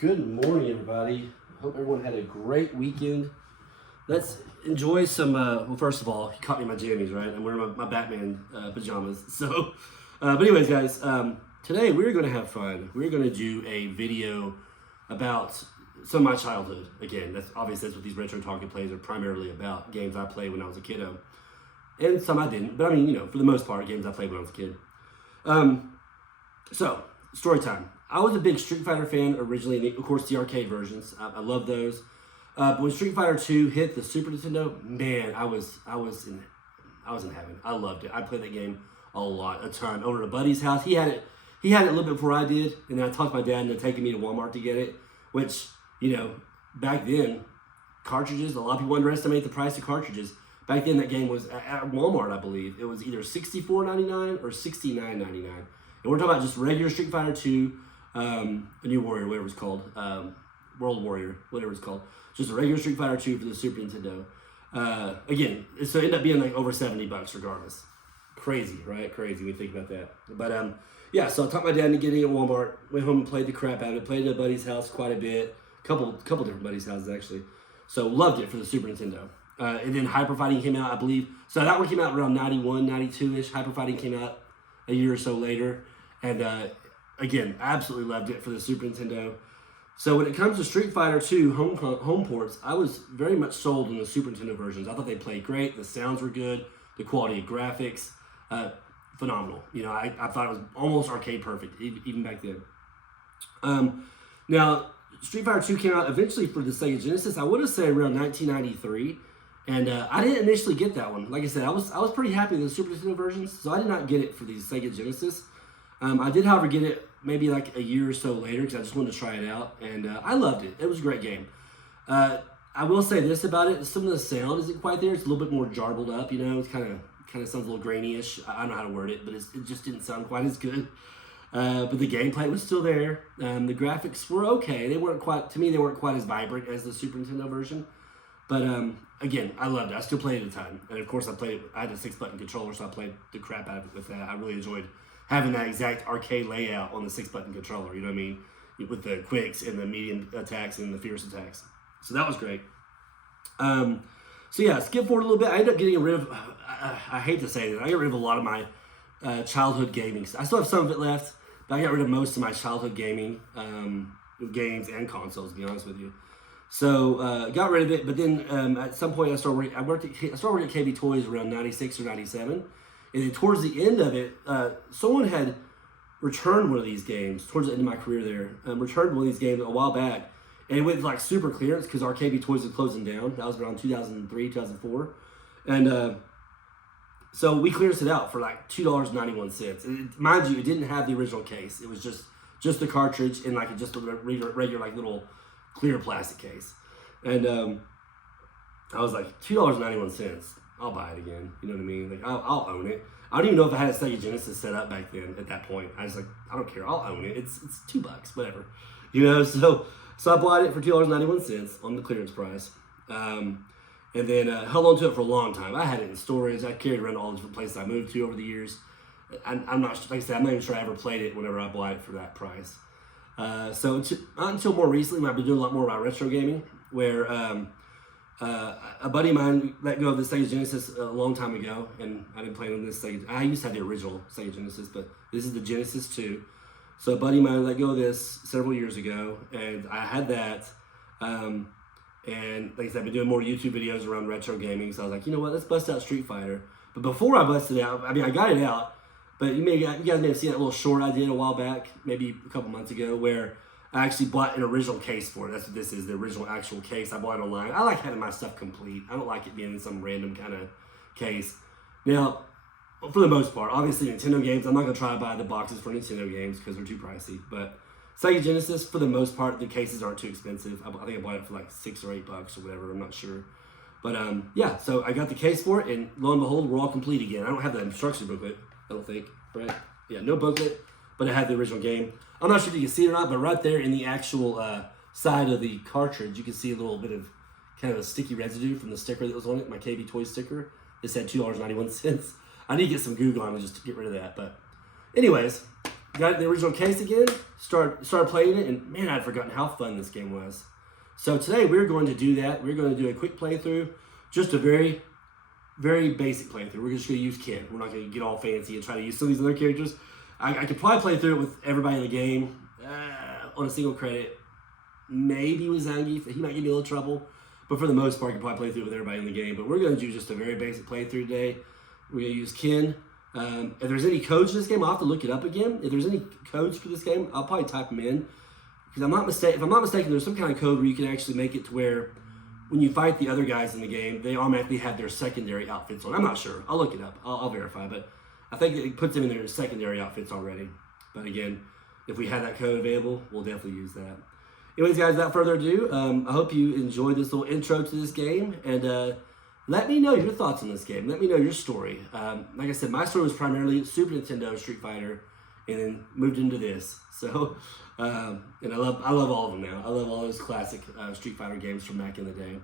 Good morning, everybody. Hope everyone had a great weekend. Let's enjoy some, well, first of all, you caught me in my jammies, right? I'm wearing my Batman pajamas. So, but anyways, guys, today we're going to have fun. We're going to do a video about some of my childhood. Again, that's what these retro talking plays are primarily about. Games I played when I was a kiddo. And some I didn't, but I mean, for the most part, games I played when I was a kid. So, story time. I was a big Street Fighter fan originally, of course, the arcade versions. I love those. But when Street Fighter 2 hit the Super Nintendo, man, I was in heaven. I loved it. I played that game a lot, a ton. Over at a buddy's house, he had it a little bit before I did, and then I talked my dad into taking me to Walmart to get it. Which, back then, cartridges. A lot of people underestimate the price of cartridges. Back then, that game was at Walmart, I believe. It was either $64.99 or $69.99. And we're talking about just regular Street Fighter 2. A New Warrior, whatever it's called, World Warrior, whatever it's called, just a regular Street Fighter 2 for the Super Nintendo. Again, so it ended up being like over $70 regardless. Crazy, right? Crazy when you think about that. But yeah, so I talked my dad into getting it at Walmart, went home and played the crap out of it, played at a buddy's house quite a bit, couple different buddies' houses actually. So loved it for the Super Nintendo. And then Hyper Fighting came out, I believe. So that one came out around 91, 92-ish. Hyper Fighting came out a year or so later. And again, absolutely loved it for the Super Nintendo. So when it comes to Street Fighter 2 home ports, I was very much sold on the Super Nintendo versions. I thought they played great. The sounds were good. The quality of graphics, phenomenal. I thought it was almost arcade perfect, even back then. Now, Street Fighter 2 came out eventually for the Sega Genesis. I would have said around 1993. And I didn't initially get that one. Like I said, I was pretty happy with the Super Nintendo versions, so I did not get it for the Sega Genesis. I did, however, get it maybe like a year or so later because I just wanted to try it out, and I loved it. It was a great game. I will say this about it: some of the sound isn't quite there. It's a little bit more jarbled up. It kind of sounds a little grainy-ish. I don't know how to word it, but it just didn't sound quite as good. But the gameplay was still there. The graphics were okay. They weren't quite as vibrant as the Super Nintendo version. But again, I loved it. I still played it a ton, and of course, I had a 6-button controller, so I played the crap out of it with that. I really enjoyed having that exact arcade layout on the 6-button controller, you know what I mean? With the quicks and the medium attacks and the fierce attacks. So that was great. So yeah, skip forward a little bit. I ended up getting rid of, I hate to say that, I got rid of a lot of my childhood gaming. I still have some of it left, but I got rid of most of my childhood gaming, games and consoles, to be honest with you. So got rid of it, but then at some point I started working at KB Toys around 96 or 97. And then towards the end of it, someone had returned one of these games, towards the end of my career there, returned one of these games a while back. And it went like super clearance because our KB Toys was closing down. That was around 2003, 2004. And so we clearanced it out for like $2.91. Mind you, it didn't have the original case. It was just the cartridge in like just a regular like little clear plastic case. And I was like, $2.91. I'll buy it again. You know what I mean? Like, I'll own it. I don't even know if I had a Sega Genesis set up back then at that point. I was like, I don't care. I'll own it. It's $2, whatever. So I bought it for $2.91 on the clearance price. And then held on to it for a long time. I had it in storage. I carried it around all the different places I moved to over the years. I'm not, like I said, I'm not even sure I ever played it whenever I bought it for that price. So not until more recently, I've been doing a lot more about retro gaming, where a buddy of mine let go of the Sega Genesis a long time ago, and I've been playing on this Sega. I used to have the original Sega Genesis, but this is the Genesis 2. So a buddy of mine let go of this several years ago, and I had that. And like I said, I've been doing more YouTube videos around retro gaming, so I was like, you know what, let's bust out Street Fighter. But before I busted it out, I mean, I got it out, but you guys may have seen that little short I did a while back, maybe a couple months ago, where I actually bought an original case for it. That's what this is, the original actual case. I bought it online. I like having my stuff complete. I don't like it being in some random kind of case. Now, for the most part, obviously Nintendo games, I'm not going to try to buy the boxes for Nintendo games because they're too pricey. But Sega Genesis, for the most part, the cases aren't too expensive. I think I bought it for like $6 or $8 or whatever. I'm not sure. But yeah, so I got the case for it, and lo and behold, we're all complete again. I don't have the instruction booklet, I don't think. Right? Yeah, no booklet, but I had the original game. I'm not sure if you can see it or not, but right there in the actual side of the cartridge, you can see a little bit of kind of a sticky residue from the sticker that was on it, my KB Toy sticker. It said $2.91. I need to get some Google on it just to get rid of that. But anyways, got the original case again, started playing it, and man, I'd forgotten how fun this game was. So today we're going to do that. We're going to do a quick playthrough, just a very, very basic playthrough. We're just going to use Ken. We're not going to get all fancy and try to use some of these other characters. I could probably play through it with everybody in the game on a single credit. Maybe with Zangief, he might give me a little trouble. But for the most part, I can probably play through it with everybody in the game. But we're going to do just a very basic playthrough today. We're going to use Ken. If there's any codes for this game, I'll have to look it up again. If there's any codes for this game, I'll probably type them in. Because if I'm not mistaken, there's some kind of code where you can actually make it to where when you fight the other guys in the game, they automatically have their secondary outfits on. I'm not sure. I'll look it up. I'll verify. But I think it puts them in their secondary outfits already. But again, if we have that code available, we'll definitely use that. Anyways, guys, without further ado, I hope you enjoyed this little intro to this game. And let me know your thoughts on this game. Let me know your story. Like I said, my story was primarily Super Nintendo Street Fighter, and then moved into this. So, and I love all of them now. I love all those classic Street Fighter games from back in the day.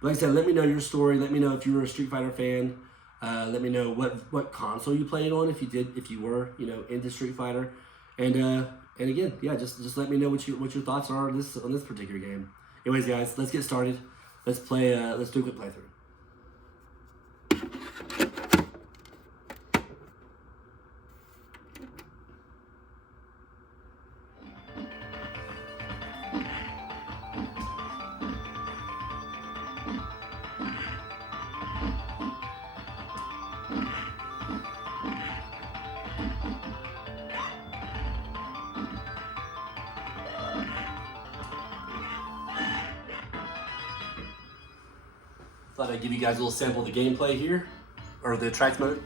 But like I said, let me know your story. Let me know if you were a Street Fighter fan. Let me know what console you played on if you were into Street Fighter. And again, yeah, just let me know what your thoughts are on this particular game. Anyways, guys, let's get started. Let's play. Let's do a quick playthrough. Thought I'd give you guys a little sample of the gameplay here, or the tracks mode.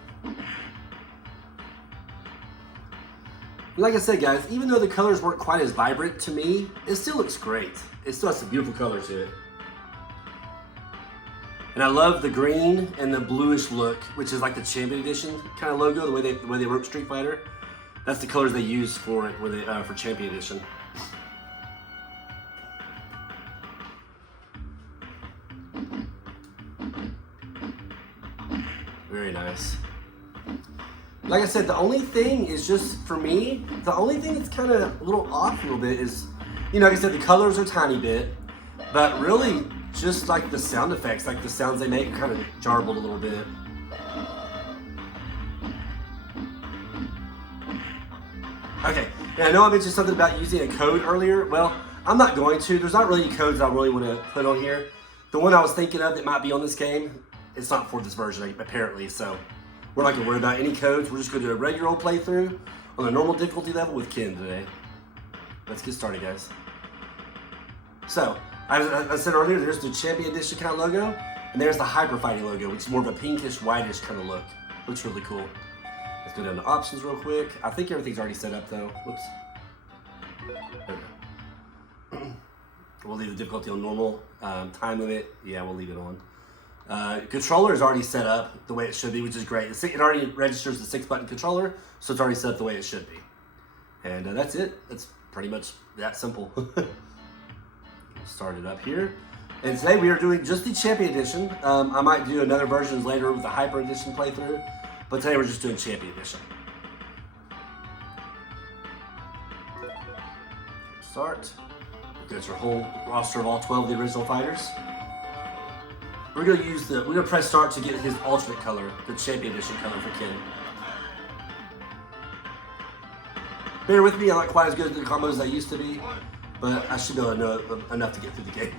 Like I said, guys, even though the colors weren't quite as vibrant to me, it still looks great. It still has some beautiful colors to it. And I love the green and the bluish look, which is like the Champion Edition kind of logo, the way they wrote Street Fighter. That's the colors they used for it for Champion Edition. Very nice. Like I said, the only thing is just, for me, the only thing that's kind of a little off a little bit is, like I said, the colors are a tiny bit, but really just like the sound effects, like the sounds they make are kind of jarbled a little bit. Okay, and I know I mentioned something about using a code earlier. Well, I'm not going to. There's not really any codes I really want to put on here. The one I was thinking of that might be on this game, it's not for this version, apparently, so we're not going to worry about any codes. We're just going to do a regular old playthrough on a normal difficulty level with Ken today. Let's get started, guys. So, as I said earlier, there's the Champion Edition kind of logo, and there's the Hyper Fighting logo, which is more of a pinkish, whitish kind of look. Looks really cool. Let's go down to options real quick. I think everything's already set up, though. Whoops. There we go. We'll leave the difficulty on normal. Time limit, yeah, we'll leave it on. Controller is already set up the way it should be, which is great. It already registers the 6-button controller, so it's already set up the way it should be. And that's it. It's pretty much that simple. Start it up here. And today we are doing just the Champion Edition. I might do another versions later with the Hyper Edition playthrough, but today we're just doing Champion Edition. Start. Go to our whole roster of all 12 of the original fighters. We're gonna press start to get his alternate color, the Champion Edition color for Ken. Bear with me, I'm not quite as good at the combos as I used to be, but I should be able to know enough to get through the game.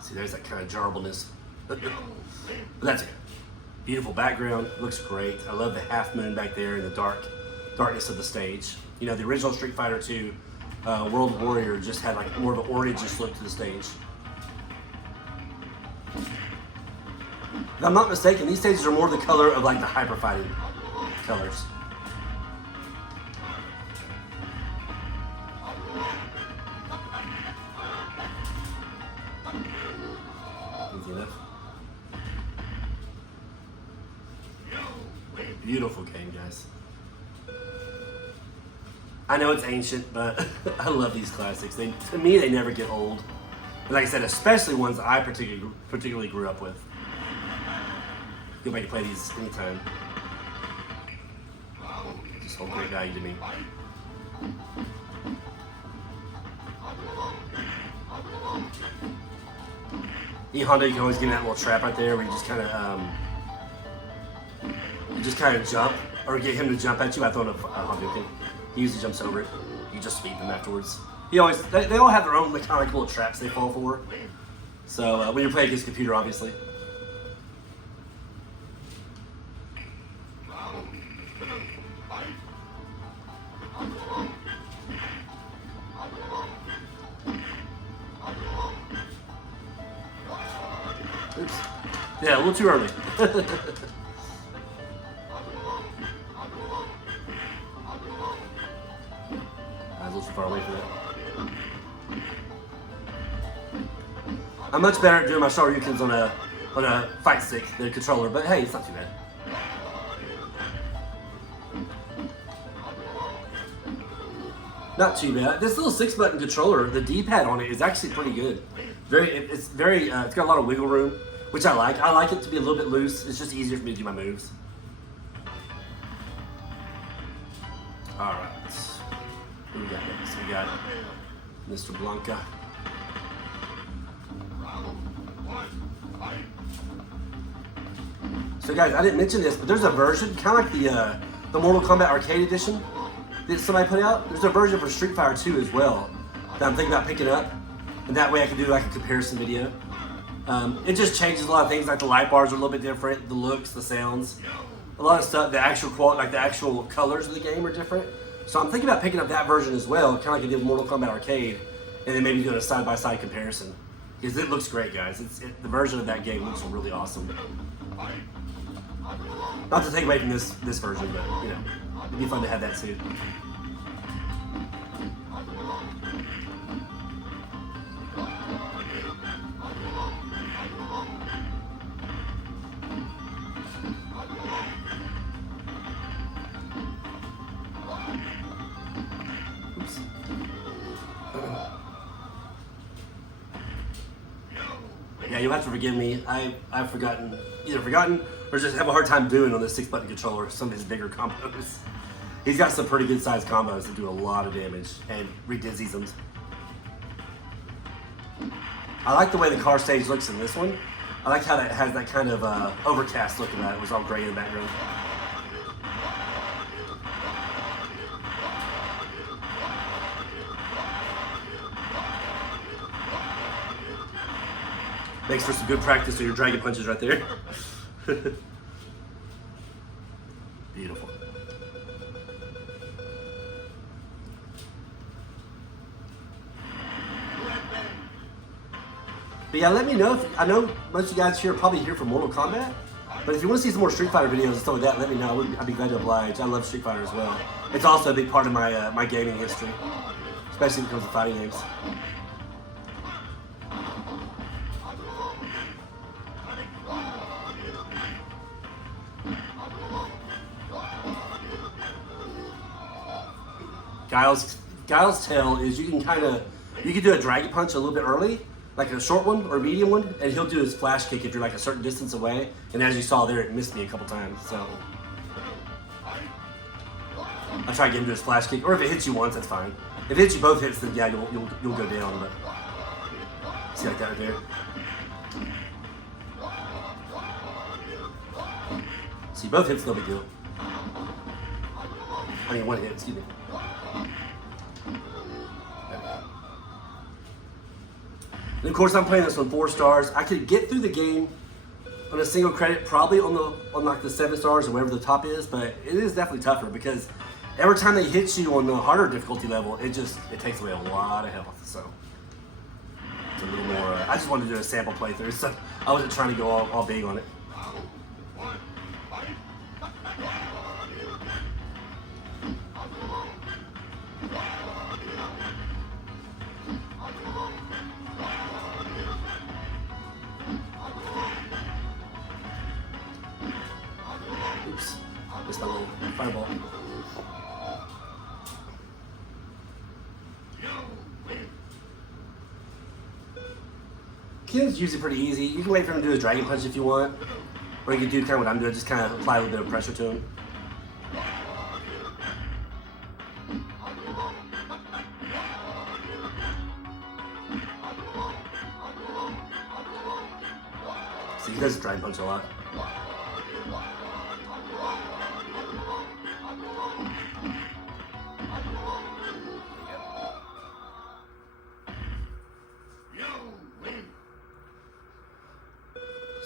See, there's that kind of jarbleness. But that's it. Beautiful background, looks great. I love the half moon back there in the darkness of the stage. The original Street Fighter 2 World Warrior just had like more of an orangish look to the stage. If I'm not mistaken, these stages are more the color of like the Hyper Fighting colors. Easy enough. Beautiful game, guys. I know it's ancient, but I love these classics. To me, they never get old. And like I said, especially ones I particularly grew up with. Feel like I can play these anytime. Just hold great value to me. Honda, you can always get in that little trap right there where you just kind of jump, or get him to jump at you. I throw a Honda thing. He usually jumps over it. You just feed them afterwards. They all have their own kind of like little traps they fall for. So when you're playing against a computer, obviously. Oops. Yeah, a little too early. I was a little too far away for that. I'm much better at doing my shoryukens on a fight stick than a controller, but hey, it's not too bad. Not too bad. This little 6-button controller, the D-pad on it is actually pretty good. It's got a lot of wiggle room, which I like. I like it to be a little bit loose. It's just easier for me to do my moves. All right. Who we got next? We got Mr. Blanka. So guys, I didn't mention this, but there's a version, kind of like the Mortal Kombat Arcade Edition that somebody put out. There's a version for Street Fighter 2 as well that I'm thinking about picking up, and that way I can do like a comparison video. It just changes a lot of things, like the light bars are a little bit different, the looks, the sounds, a lot of stuff. The actual quality, like the actual colors of the game are different. So I'm thinking about picking up that version as well, kind of like I did with Mortal Kombat Arcade, and then maybe doing a side-by-side comparison. Because it looks great, guys. The version of that game looks really awesome. Not to take away from this version, but you know, it'd be fun to have that too. Oops. Yeah, you'll have to forgive me. I've forgotten, either forgotten or just have a hard time doing on this 6-button controller some of his bigger combos. He's got some pretty good sized combos that do a lot of damage and redizzies them. I like the way the car stage looks in this one. I like how it has that kind of overcast look about it. It was all gray in the background. Makes for some good practice with your dragon punches right there. Beautiful. But yeah, let me know if, I know most of you guys here are probably here for Mortal Kombat, but if you want to see some more Street Fighter videos and stuff like that, let me know. I'd be glad to oblige. I love Street Fighter as well. It's also a big part of my my gaming history, especially when it comes to fighting games. Guile's tail is you can do a dragon punch a little bit early, like a short one or a medium one, and he'll do his flash kick if you're like a certain distance away. And as you saw there, it missed me a couple times. So I try to get him to his flash kick, or if it hits you once, that's fine. If it hits you both hits, then yeah, you'll go down. But see like that right there. See, both hits, no big deal. I mean, one hit, excuse me. And of course, I'm playing this on 4 stars. I could get through the game on a single credit, probably on like the 7 stars or whatever the top is, but it is definitely tougher because every time they hit you on the harder difficulty level, it takes away a lot of health. So it's a little more. I just wanted to do a sample playthrough, so I wasn't trying to go all big on it. Oops, missed my little fireball. Ken's usually pretty easy. You can wait for him to do his Dragon Punch if you want. Or you can do kind of what I'm doing, just kind of apply a little bit of pressure to him. So he does Dragon Punch a lot.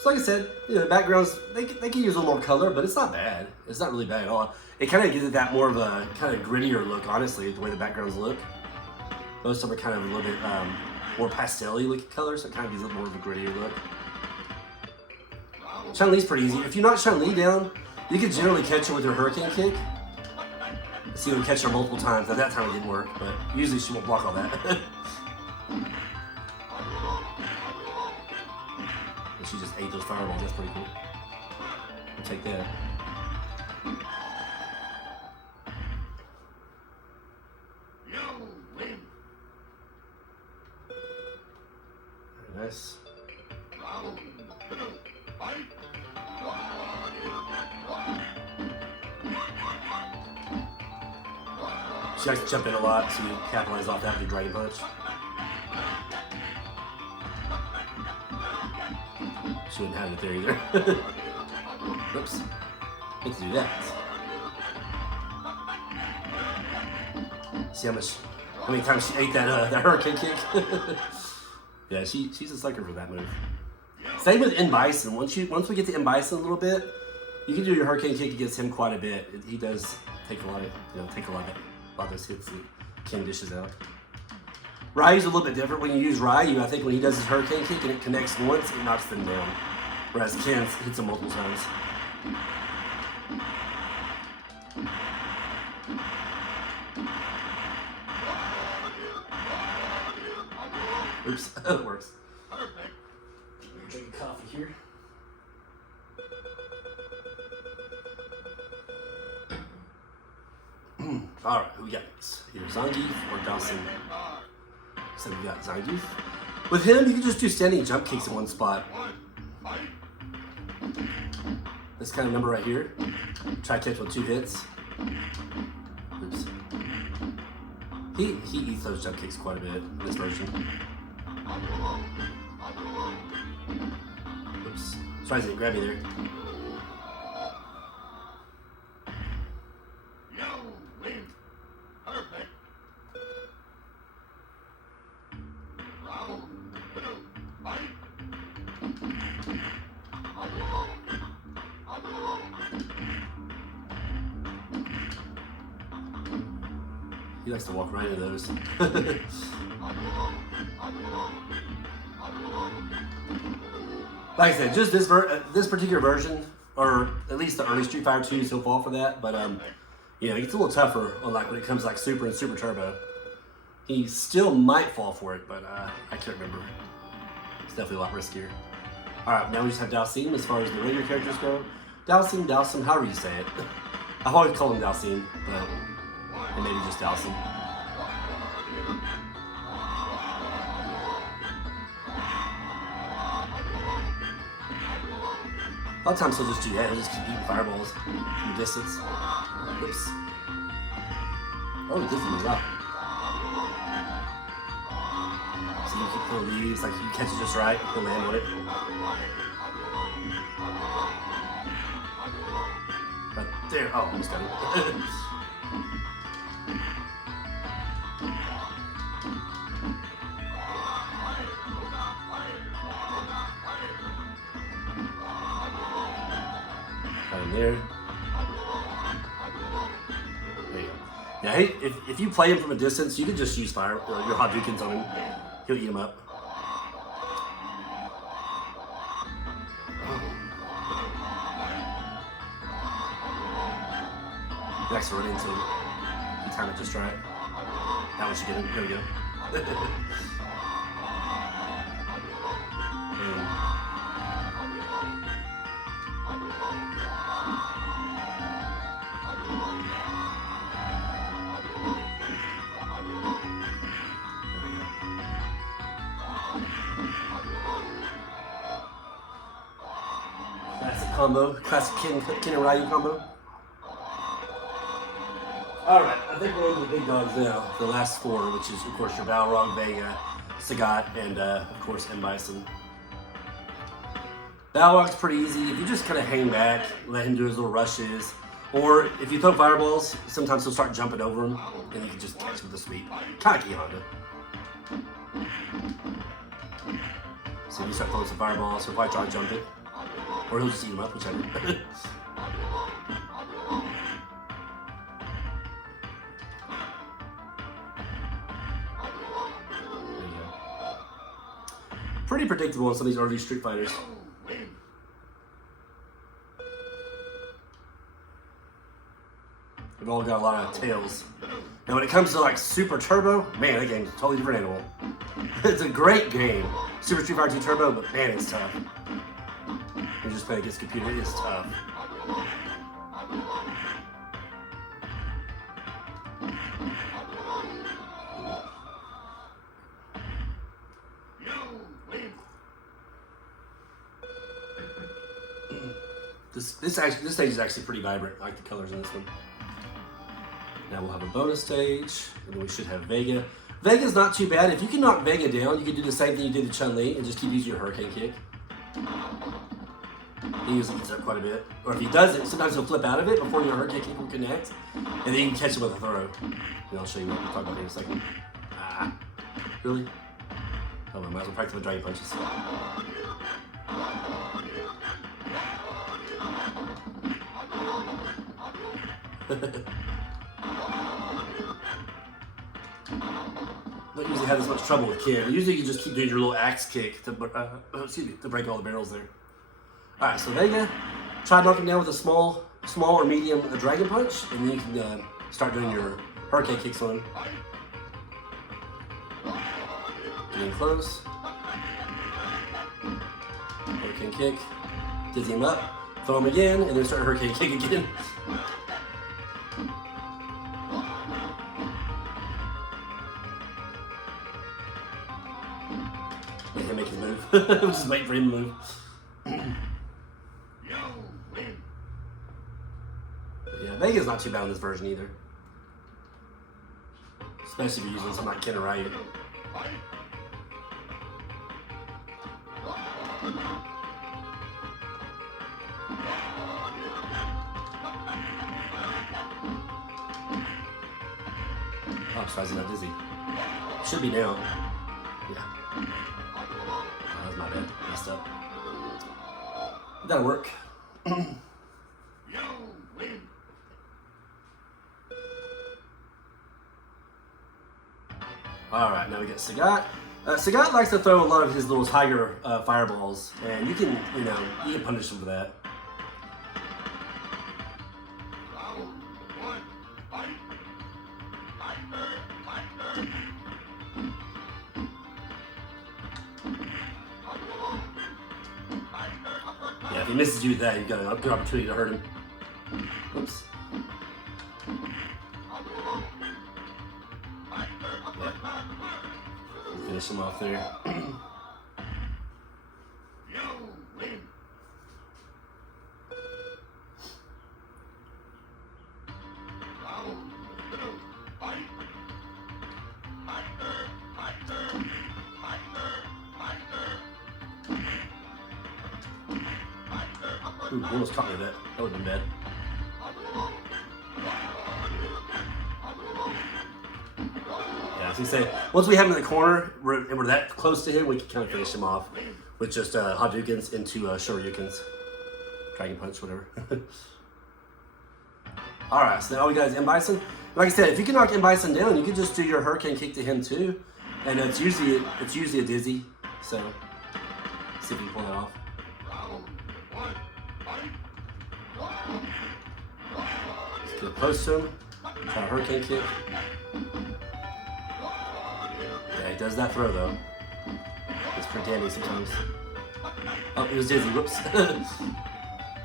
So like I said, you know, the backgrounds, they can use a little more color, but it's not bad. It's not really bad at all. It kind of gives it that more of a kind of grittier look, honestly, the way the backgrounds look. Most of them are kind of a little bit more pastel-y looking colors, so it kind of gives it more of a grittier look. Chun-Li's pretty easy. If you knock Chun-Li down, you can generally catch her with her Hurricane Kick. See, you can catch her multiple times. Now that time it didn't work, but usually she won't block all that. She just ate those fireballs. That's pretty cool. I'll take that. Very nice. She likes to jump in a lot, so you capitalize off that with your Dragon Punch. She wouldn't have it there either. Oops. Hate to do that. See how many times she ate that Hurricane Kick? Yeah, she's a sucker for that move. Same with M. Bison. Once we get to M. Bison a little bit, you can do your Hurricane Kick against him quite a bit. He does take a lot of those hits and Ken dishes out. Ryu's a little bit different. When you use Ryu, I think when he does his Hurricane Kick and it connects once, it knocks them down. Whereas Ken hits them multiple times. Oops, it works. Perfect. Drinking coffee here. Alright, who we got next? Either Zangief or Dhalsim. So we got Zangief. With him, you can just do standing jump kicks in one spot. This kind of number right here. Try to catch with 2 hits. Oops. He eats those jump kicks quite a bit in this version. Oops. Tries to grab me there. He likes to walk right into those. Like I said, just this particular version, or at least the early Street Fighter 2s, he'll fall for that. But you know, it's a little tougher on like when it comes to like Super and Super Turbo. He still might fall for it, but I can't remember. It's definitely a lot riskier. All right, now we just have Dhalsim as far as the regular characters go. Dhalsim, however you say it. I've always called him Dhalsim, but and maybe just Dhalsim. A lot of times he'll just do that. He'll just keep eating fireballs from a distance. Oops. Oh, he did them as well. So you keep pulling these, like you catch it just right, he'll land on it. Right there. Oh, almost got it. There. There you go. Yeah, hey, if you play him from a distance, you can just use your Hadoukens on him. He'll eat him up. You actually run into him. You time it just right. That one should get him. There we go. combo, classic Ken and Ryu combo. Alright, I think we're over the big dogs now. The last four, which is, of course, your Balrog, Vega, Sagat, and, of course, M. Bison. Balrog's pretty easy. If you just kind of hang back, let him do his little rushes, or if you throw fireballs, sometimes he'll start jumping over them, and you can just catch him with a sweep. Kind of key Honda. So if you start throwing some fireballs, he'll probably try to jump it, or he'll just eat them up, whichever. Pretty predictable in some of these early Street Fighters. They've all got a lot of tails. And when it comes to like Super Turbo, man, that game's a totally different animal. It's a great game, Super Street Fighter 2 Turbo, but man, it's tough. You just play against a computer, it is tough. This stage is actually pretty vibrant. I like the colors in this one. Now we'll have a bonus stage, and then we should have Vega. Vega's not too bad. If you can knock Vega down, you can do the same thing you did to Chun-Li and just keep using your Hurricane Kick. He usually gets up quite a bit. Or if he does it, sometimes he'll flip out of it before your Hurricane Kick will connect, and then you can catch him with a throw. And I'll show you what we'll talk about here in a second. Ah, really? Oh, I might as well practice with Dragon Punches. Don't usually have this much trouble with Ken. Usually you just keep doing your little axe kick to, to break all the barrels there. Alright, so Vega, try knocking down with a small or medium Dragon Punch, and then you can start doing your Hurricane Kicks on him. Getting close. Hurricane Kick. Dizzy him up. Throw him again, and then start Hurricane Kick again. Make him make his move. We'll just wait for him to move. Yeah, Vega's not too bad in this version either. Especially if you're using something like Ken or Ryu. Oh, I'm surprised he's not dizzy. Should be now. Yeah. Oh, that's my bad. Messed up. That'll work. Alright, now we got Sagat. Sagat likes to throw a lot of his little tiger fireballs, and you can punish him for that. Yeah, if he misses you with that, you've got a good opportunity to hurt him. Oops. Finish him off there. Ooh, almost caught me with that. That would have been bad. Yeah, as you say, once we have him in the corner and we're that close to him, we can kind of finish him off with just Hadoukens into Shoryukens. Dragon Punch, whatever. Alright, so now we got M. Bison. Like I said, if you can knock M. Bison down, you can just do your Hurricane Kick to him too. And it's usually a dizzy. So, see if you can pull that off. Just get close to him. Try a Hurricane Kick. Yeah, he does that throw though. It's pretty handy sometimes. Oh, he was dizzy. Whoops.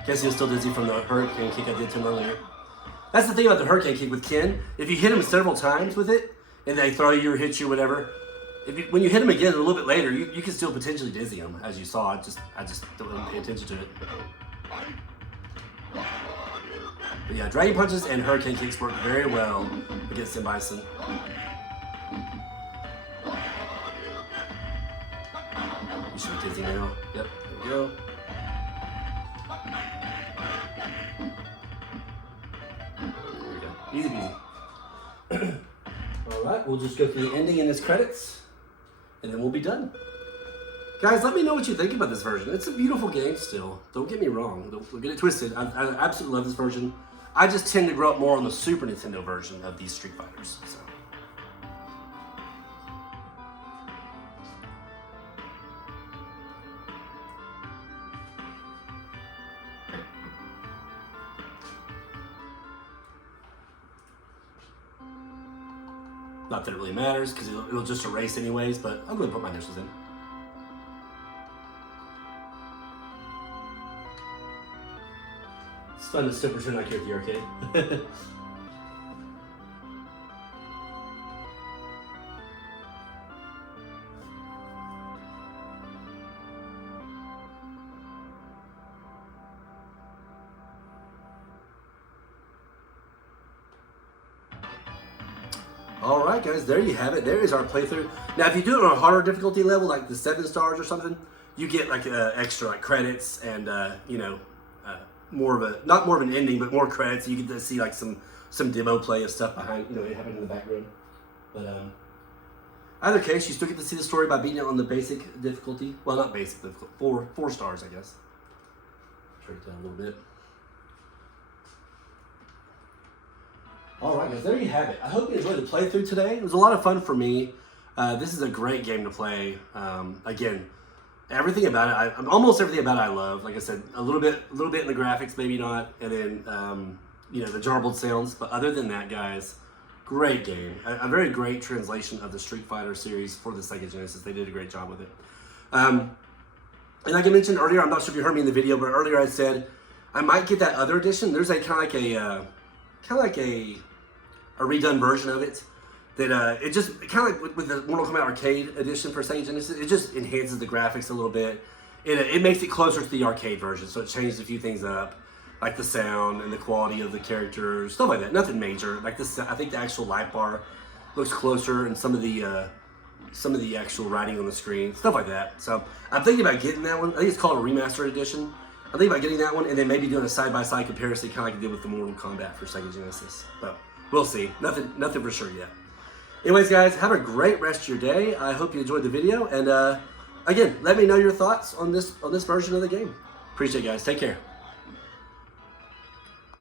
Guess he was still dizzy from the Hurricane Kick I did to him earlier. That's the thing about the Hurricane Kick with Ken. If you hit him several times with it, and they throw you or hit you, whatever, when you hit him again a little bit later, you can still potentially dizzy him, as you saw. I just don't pay attention to it. But yeah, Dragon Punches and Hurricane Kicks work very well against Sim Bison. You should be dizzy now. Yep, there we go. There we go. Easy peasy. Alright, we'll just go through the ending and its credits, and then we'll be done. Guys, let me know what you think about this version. It's a beautiful game still. Don't get me wrong. Don't get it twisted. I absolutely love this version. I just tend to grow up more on the Super Nintendo version of these Street Fighters. So. Not that it really matters, because it'll just erase anyways, but I'm going to put my initials in. It's fun to still pretend like you're at the arcade. Alright guys, there you have it. There is our playthrough. Now if you do it on a harder difficulty level, like the 7 stars or something, you get like extra like credits and you know, more of a, not more of an ending, but more credits. You get to see like some demo play of stuff behind, you know, it happening in the background. But either case, you still get to see the story by beating it on the basic difficulty. Well, not basic, but 4 stars, I guess. Shrink it down a little bit. Alright guys, there you have it. I hope you enjoyed the playthrough today. It was a lot of fun for me. This is a great game to play. Again, everything about it, almost everything about it I love. Like I said, a little bit in the graphics, maybe not, and then you know, the jarbled sounds. But other than that, guys, great game. A very great translation of the Street Fighter series for the Sega Genesis. They did a great job with it. And like I mentioned earlier, I'm not sure if you heard me in the video, but earlier I said I might get that other edition. There's a kind of like a redone version of it that it just kind of like with the Mortal Kombat Arcade edition for Sega Genesis, it just enhances the graphics a little bit. It makes it closer to the arcade version, so it changes a few things up, like the sound and the quality of the characters, stuff like that. Nothing major. Like this, I think the actual light bar looks closer, and some of the actual writing on the screen, stuff like that. So I'm thinking about getting that one. I think it's called a remastered edition. I'm thinking about getting that one and then maybe doing a side-by-side comparison, kind of like I did with the Mortal Kombat for Sega Genesis. But we'll see. Nothing for sure yet. Anyways, guys, have a great rest of your day. I hope you enjoyed the video, and again, let me know your thoughts on this version of the game. Appreciate it, guys. Take care.